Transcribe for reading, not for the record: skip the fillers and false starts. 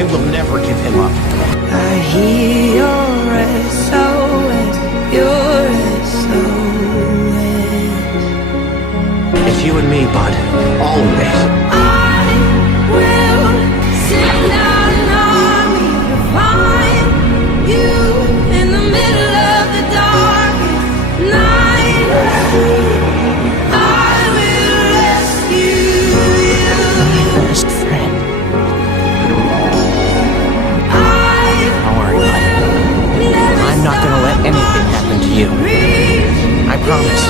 I will never give him up. I hear your SOS, your SOS. It's you and me, bud. Always. I will send out an army to find you in the middle of the darkest night. I will rescue you. My best friend. How are you, bud? I'm not gonna let anything happen to you. I promise.